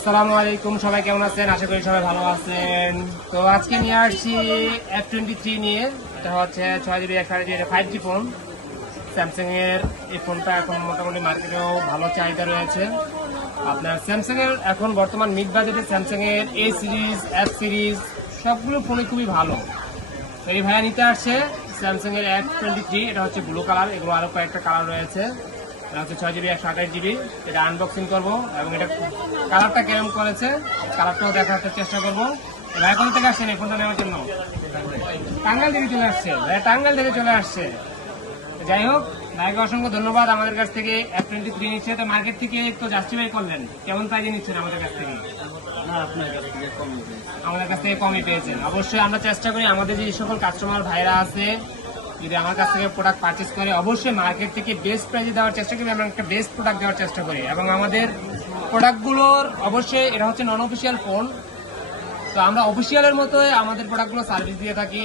আসসালামু আলাইকুম, সবাই কেমন আছেন? আশা করি সবাই ভালো আছেন। তো আজকে নিয়ে আসছি F23 নিয়ে। এটা হচ্ছে 6GB 128GB, এটা 5G ফোন। স্যামসাং এর এই ফোনটা এখন মোটামুটি মার্কেটেও ভালো চাহিদা রয়েছে। আপনার স্যামসাং এর এখন বর্তমান মিড বাজেটে স্যামসাং এর A সিরিজ, F সিরিজ সবগুলো ফোনই খুবই ভালো। এই ভাইয়া নিতে আসছে স্যামসাং এর F23, এটা হচ্ছে ব্লু কালার। এগুলো আরো কয়েকটা কালার রয়েছে। এটা হচ্ছে 6GB 128GB। এটা আনবক্সিং করবো এবং এটা কালারটা কেমন করেছে কালারটাও দেখার চেষ্টা করবো। ভাই কোথা থেকে আসছেন এই ফোনটা নেওয়ার জন্য? টাঙ্গাইল থেকে চলে আসছে ভাইয়া, টাঙ্গাইল থেকে চলে আসছে। যাই হোক, ভাইকে অসংখ্য ধন্যবাদ আমাদের কাছ থেকে F23 নিচ্ছে। তো মার্কেট থেকে তো জাস্টিফাই করলেন, কেমন প্রাইজে নিচ্ছেন আমাদের কাছ থেকে? আমাদের কাছ থেকে কমই পেয়েছেন। অবশ্যই আমরা চেষ্টা করি আমাদের যে সকল কাস্টমার ভাইরা আছে যদি আমার কাছ থেকে প্রোডাক্ট পারচেস করে অবশ্যই মার্কেট থেকে বেস্ট প্রাইসে দেওয়ার চেষ্টা করি, আমরা একটা বেস্ট প্রোডাক্ট দেওয়ার চেষ্টা করি। এবং আমাদের প্রোডাক্টগুলোর অবশ্যই এটা হচ্ছে নন অফিসিয়াল ফোন, তো আমরা অফিসিয়ালের মতোই আমাদের প্রোডাক্টগুলো সার্ভিস দিয়ে থাকি।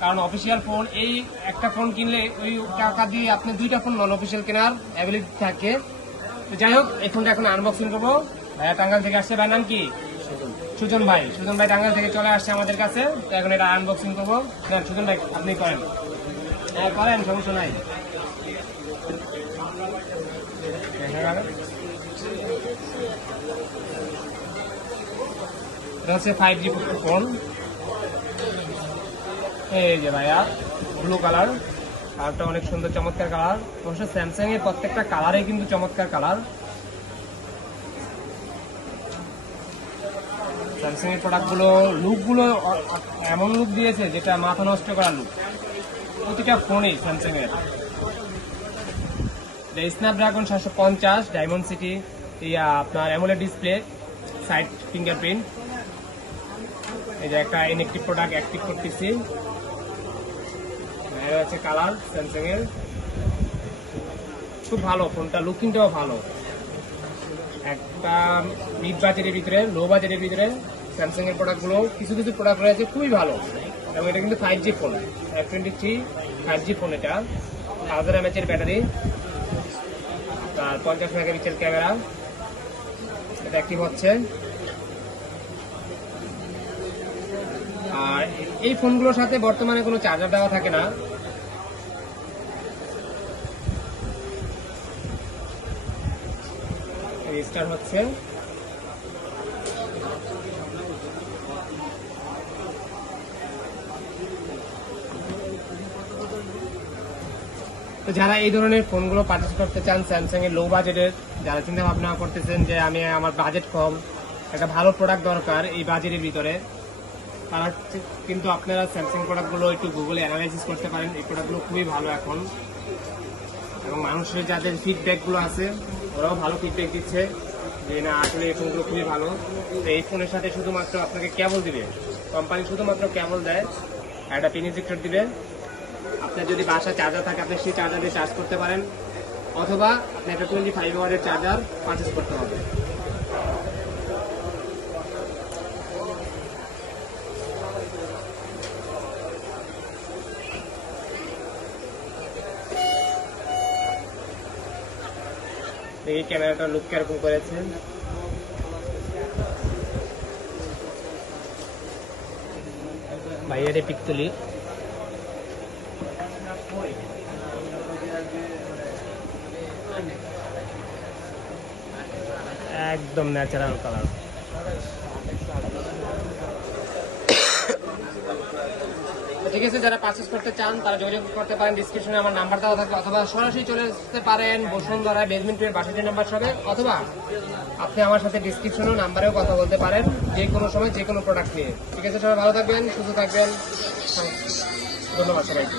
কারণ অফিসিয়াল ফোন, এই একটা ফোন কিনলে ওই টাকা দিয়ে আপনি দুইটা ফোন নন অফিসিয়াল কেনার অ্যাবিলিটি থাকে। তো যাই হোক, এই ফোনটা এখন আনবক্সিং করবো। ভাইয়া টাঙ্গাইল থেকে আসছে, ভাইয়ের নাম কি? সুজন ভাই। সুজন ভাই টাঙ্গাইল থেকে চলে আসছে আমাদের কাছে। তো এখন এটা আনবক্সিং করবো। সুজন ভাই আপনি করেন। হ্যাঁ করেন, সমস্যা নাই। এটা হচ্ছে 5G ফোন। এই যে ভাইয়া ব্লু কালার, কালারটা অনেক সুন্দর, চমৎকার কালার। অবশ্য স্যামসাং এর প্রত্যেকটা কালারই কিন্তু চমৎকার কালার। স্যামসাং এর প্রোডাক্টগুলো লুকগুলো এমন লুক দিয়েছে যেটা মাথা নষ্ট করা লুক প্রতিটা ফোনেই স্যামসাং এর। স্ন্যাপড্রাগন 750 ডায়মন্ড সিটি, আপনার অ্যামোলেড ডিসপ্লে, সাইড ফিঙ্গারপ্রিন্ট। এই যে একটা ইনঅ্যাক্টিভ প্রোডাক্ট অ্যাক্টিভ করতেছি। আছে কালার স্যামসাং এর, খুব ভালো ফোনটা, লুকিংটাও ভালো। একটা মিড বাজেটের ভিতরে, লো বাজেটের ভিতরে স্যামসাং এর প্রোডাক্টগুলো কিছু কিছু প্রোডাক্ট রয়েছে খুবই ভালো। এবং এটা কিন্তু 5G phone, F23 5G phone. এটা 1000 mAh এর ব্যাটারি, আর 50 মেগাপিক্সেল ক্যামেরা। এটা অ্যাক্টিভ হচ্ছে। আর এই ফোনগুলোর সাথে বর্তমানে কোনো চার্জার দেওয়া থাকে না। স্টার্ট হচ্ছে। তো যারা এই ধরনের ফোনগুলো পারচেস করতে চান স্যামসাং এর লো বাজেটের, যারা চিন্তা ভাবনা করতেছেন যে আমি আমার বাজেট কম, একটা ভালো প্রোডাক্ট দরকার এই বাজেটের ভিতরে, তারা কিন্তু আপনারা স্যামসাং প্রোডাক্টগুলো একটু গুগলে অ্যানালাইসিস করতে পারেন। এই প্রোডাক্টগুলো খুবই ভালো এখন, এবং মানুষের যাদের ফিডব্যাকগুলো আছে ওরাও ভালো ফিডব্যাক দিচ্ছে যে না আসলে এই ফোনগুলো খুবই ভালো। তো এই ফোনের সাথে শুধুমাত্র আপনাকে কেবল দিবে, কোম্পানি শুধুমাত্র কেবল দেয়, একটা পিন ইনজেক্টর দিবে। আপনার যদি বাসা চার্জার থাকে আপনি সেই চার্জার দিয়ে চার্জ করতে পারেন, অথবা আপনি একটা 25 ওয়াটের চার্জার পারচেস করতে হবে। এই ক্যামেরাটা লুক কিরকম করেছে। ভাইয়ের পিক তুলি। একদম ন্যাচারাল কালার। ঠিক আছে, যারা পারচেস করতে চান তারা যোগাযোগ করতে পারেন, ডিসক্রিপশনে আমার নাম্বার দেওয়া থাকবে, অথবা সরাসরি চলে আসতে পারেন বসুন্ধরা বেসমেন্ট 62 নাম্বার সবে, অথবা আপনি আমার সাথে ডিসক্রিপশনেও নাম্বারেও কথা বলতে পারেন যে কোনো সময় যে কোনো প্রোডাক্ট নিয়ে। ঠিক আছে, সবাই ভালো থাকবেন, সুস্থ থাকবেন। ধন্যবাদ সবাইকে।